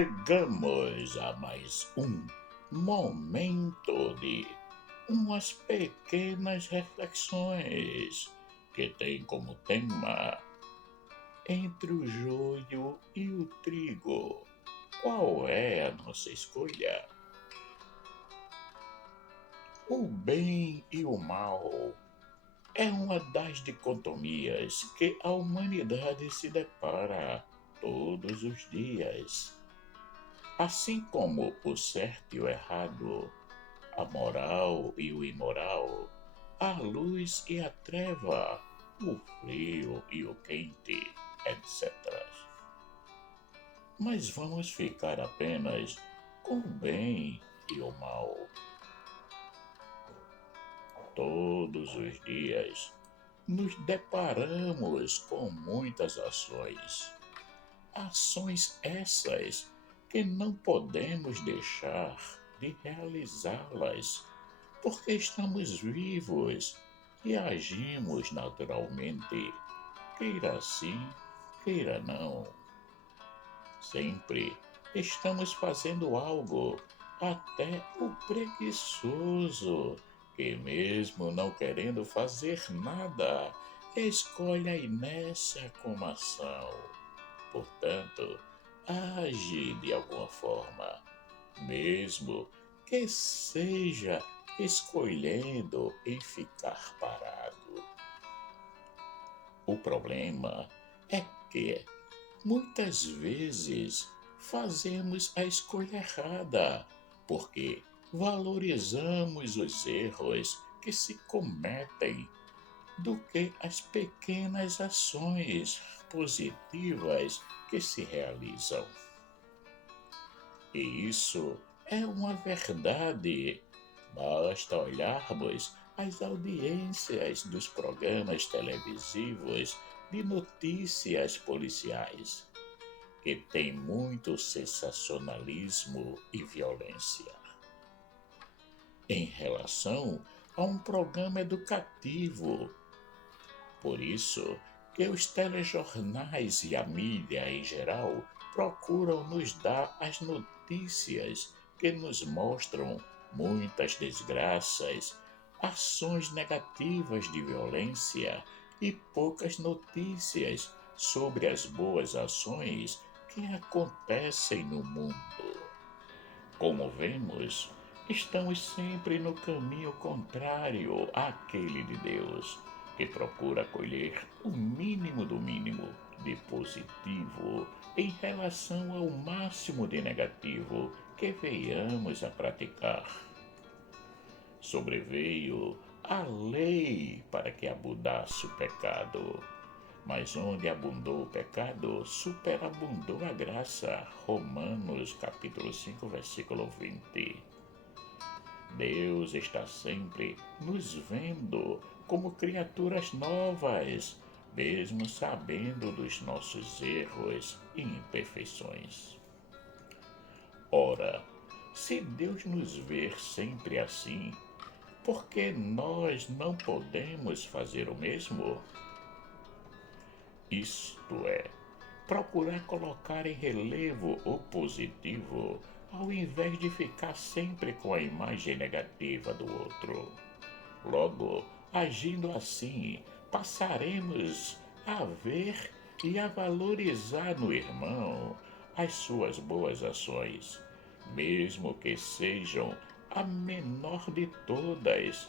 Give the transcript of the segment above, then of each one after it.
Chegamos a mais um momento de umas pequenas reflexões que tem como tema entre o joio e o trigo. Qual é a nossa escolha? O bem e o mal é uma das dicotomias que a humanidade se depara todos os dias. Assim como o certo e o errado, a moral e o imoral, a luz e a treva, o frio e o quente, etc. Mas vamos ficar apenas com o bem e o mal. Todos os dias nos deparamos com muitas ações. Ações essas que não podemos deixar de realizá-las, porque estamos vivos e agimos naturalmente, queira sim, queira não. Sempre estamos fazendo algo, até o preguiçoso, que mesmo não querendo fazer nada, escolhe a inércia como ação. Portanto, age de alguma forma, mesmo que seja escolhendo em ficar parado. O problema é que muitas vezes fazemos a escolha errada, porque valorizamos os erros que se cometem do que as pequenas ações positivas que se realizam. E isso é uma verdade. Basta olharmos as audiências dos programas televisivos de notícias policiais, que tem muito sensacionalismo e violência. Em relação a um programa educativo, por isso que os telejornais e a mídia em geral procuram nos dar as notícias que nos mostram muitas desgraças, ações negativas de violência e poucas notícias sobre as boas ações que acontecem no mundo. Como vemos, estamos sempre no caminho contrário àquele de Deus, que procura colher o mínimo do mínimo de positivo em relação ao máximo de negativo que venhamos a praticar. Sobreveio a lei para que abundasse o pecado. Mas onde abundou o pecado, superabundou a graça. Romanos capítulo 5, versículo 20. Deus está sempre nos vendo como criaturas novas, mesmo sabendo dos nossos erros e imperfeições. Ora, se Deus nos vê sempre assim, por que nós não podemos fazer o mesmo? Isto é, procurar colocar em relevo o positivo, ao invés de ficar sempre com a imagem negativa do outro. Logo, agindo assim, passaremos a ver e a valorizar no irmão as suas boas ações, mesmo que sejam a menor de todas,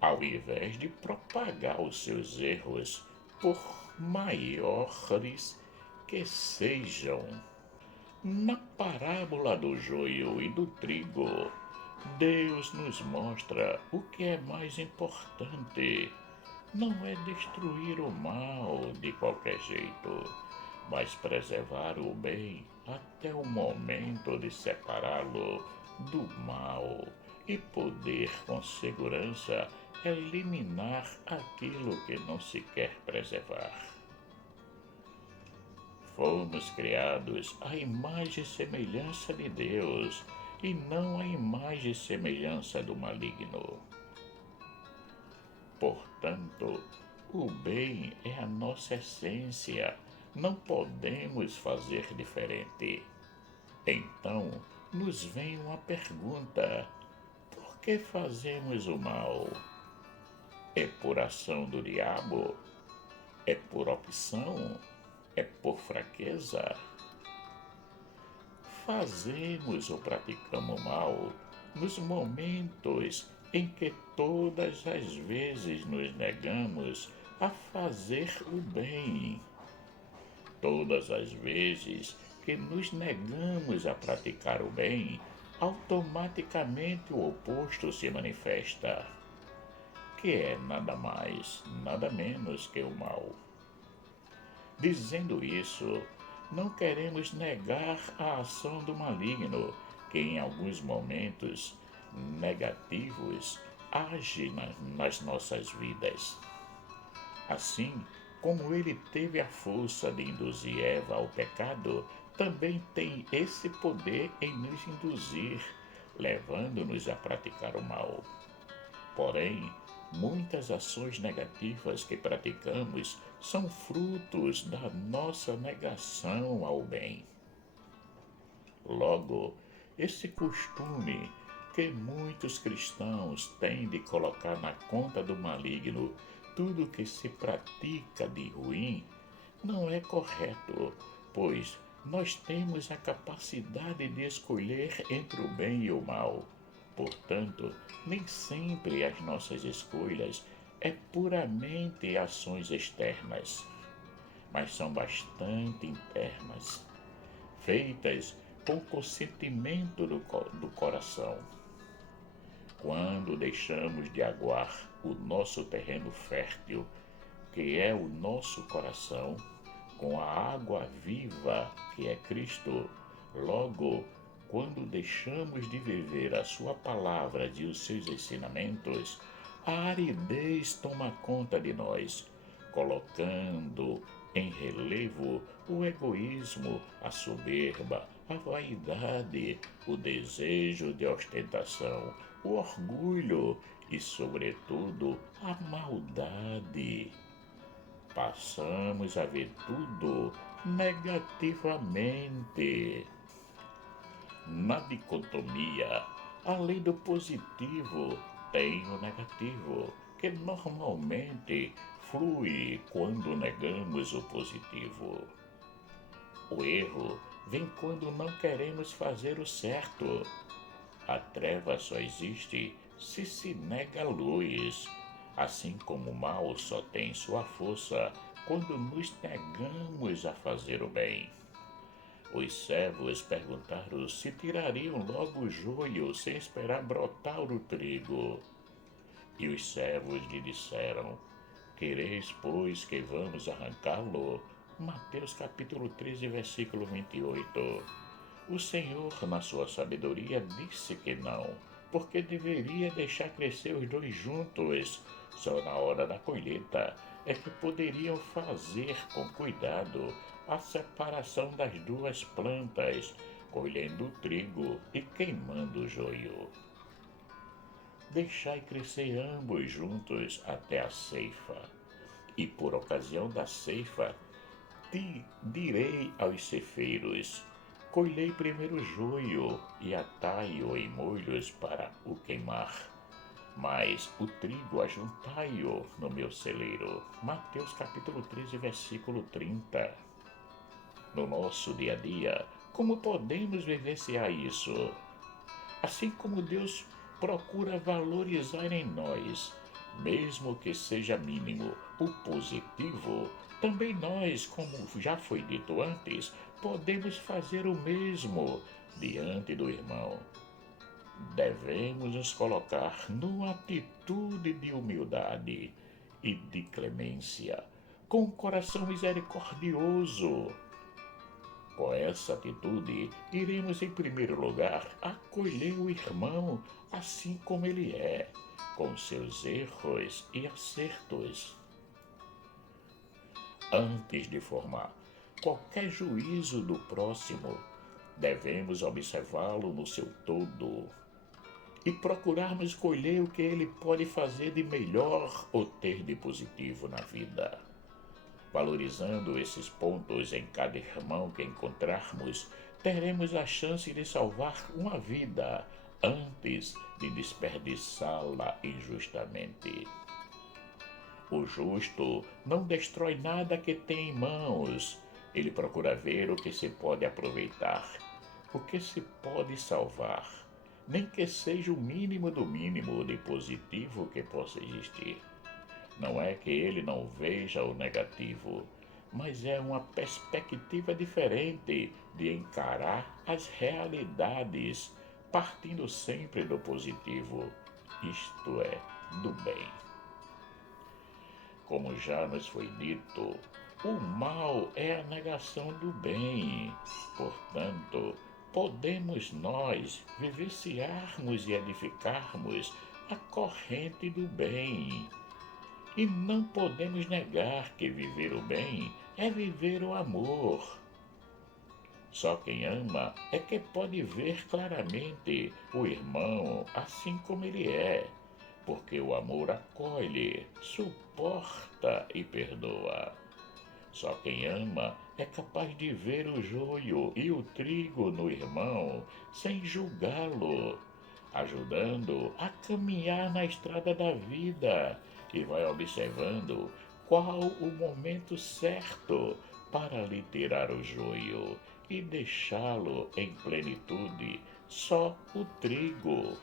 ao invés de propagar os seus erros, por maiores que sejam. Na parábola do joio e do trigo, Deus nos mostra o que é mais importante. Não é destruir o mal de qualquer jeito, mas preservar o bem até o momento de separá-lo do mal e poder com segurança eliminar aquilo que não se quer preservar. Fomos criados à imagem e semelhança de Deus e não à imagem e semelhança do maligno. Portanto, o bem é a nossa essência, não podemos fazer diferente. então nos vem uma pergunta: por que fazemos o mal? É por ação do diabo? É por opção? É por fraqueza? Fazemos ou praticamos mal nos momentos em que todas as vezes nos negamos a fazer o bem. Todas as vezes que nos negamos a praticar o bem, automaticamente o oposto se manifesta, que é nada mais, nada menos que o mal. Dizendo isso, não queremos negar a ação do maligno, que em alguns momentos negativos age nas nossas vidas. Assim como ele teve a força de induzir Eva ao pecado, também tem esse poder em nos induzir, levando-nos a praticar o mal. Porém, muitas ações negativas que praticamos são frutos da nossa negação ao bem. Logo, esse costume que muitos cristãos têm de colocar na conta do maligno tudo que se pratica de ruim não é correto, pois nós temos a capacidade de escolher entre o bem e o mal. Portanto, nem sempre as nossas escolhas é puramente ações externas, mas são bastante internas, feitas com consentimento do coração. Quando deixamos de aguar o nosso terreno fértil, que é o nosso coração, com a água viva, que é Cristo, logo, quando deixamos de viver a sua palavra e os seus ensinamentos, a aridez toma conta de nós, colocando em relevo o egoísmo, a soberba, a vaidade, o desejo de ostentação, o orgulho e, sobretudo, a maldade. Passamos a ver tudo negativamente. Na dicotomia, além do positivo, tem o negativo, que normalmente flui quando negamos o positivo. O erro vem quando não queremos fazer o certo. A treva só existe se nega a luz, assim como o mal só tem sua força quando nos negamos a fazer o bem. Os servos perguntaram se tirariam logo o joio sem esperar brotar o trigo. E os servos lhe disseram: quereis, pois, que vamos arrancá-lo? Mateus capítulo 13, versículo 28. O Senhor, na sua sabedoria, disse que não, porque deveria deixar crescer os dois juntos. Só na hora da colheita é que poderiam fazer com cuidado a separação das duas plantas, colhendo o trigo e queimando o joio. Deixai crescer ambos juntos até a ceifa, e por ocasião da ceifa direi aos ceifeiros: colhei primeiro o joio e atai-o em molhos para o queimar, mas o trigo ajuntai-o no meu celeiro. Mateus capítulo 13, versículo 30. No nosso dia a dia, como podemos vivenciar isso? Assim como Deus procura valorizar em nós, mesmo que seja mínimo, o positivo, também nós, como já foi dito antes, podemos fazer o mesmo diante do irmão. Devemos nos colocar numa atitude de humildade e de clemência, com um coração misericordioso. Com essa atitude, iremos em primeiro lugar acolher o irmão assim como ele é, com seus erros e acertos. Antes de formar qualquer juízo do próximo, devemos observá-lo no seu todo e procurarmos escolher o que ele pode fazer de melhor ou ter de positivo na vida. Valorizando esses pontos em cada irmão que encontrarmos, teremos a chance de salvar uma vida antes de desperdiçá-la injustamente. O justo não destrói nada que tem em mãos. Ele procura ver o que se pode aproveitar, o que se pode salvar, nem que seja o mínimo do mínimo de positivo que possa existir. Não é que ele não veja o negativo, mas é uma perspectiva diferente de encarar as realidades, partindo sempre do positivo, isto é, do bem. Como já nos foi dito, o mal é a negação do bem. Portanto, podemos nós vivenciarmos e edificarmos a corrente do bem. E não podemos negar que viver o bem é viver o amor. Só quem ama é que pode ver claramente o irmão assim como ele é, porque o amor acolhe, suporta e perdoa. Só quem ama é capaz de ver o joio e o trigo no irmão sem julgá-lo, ajudando a caminhar na estrada da vida e vai observando qual o momento certo para lhe tirar o joio e deixá-lo em plenitude só o trigo,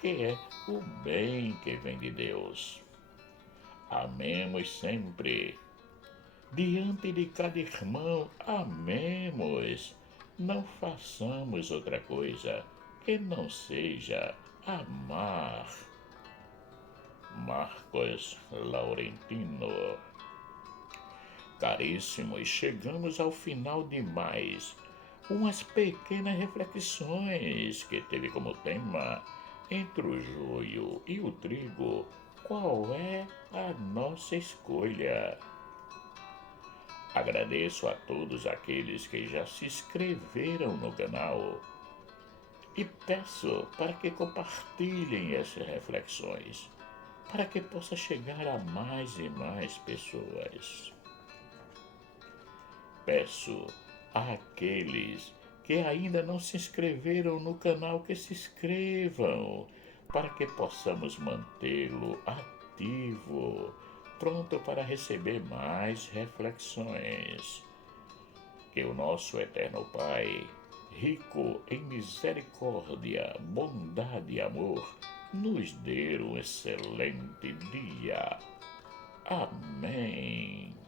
que é o bem que vem de Deus. Amemos sempre. Diante de cada irmão, amemos. Não façamos outra coisa que não seja amar. Marcos Laurentino. Caríssimos, chegamos ao final de mais umas pequenas reflexões que teve como tema entre o joio e o trigo, qual é a nossa escolha? Agradeço a todos aqueles que já se inscreveram no canal e peço para que compartilhem essas reflexões, para que possa chegar a mais e mais pessoas. Peço àqueles que ainda não se inscreveram no canal que se inscrevam, para que possamos mantê-lo ativo, pronto para receber mais reflexões. Que o nosso eterno Pai, rico em misericórdia, bondade e amor, nos dê um excelente dia. Amém.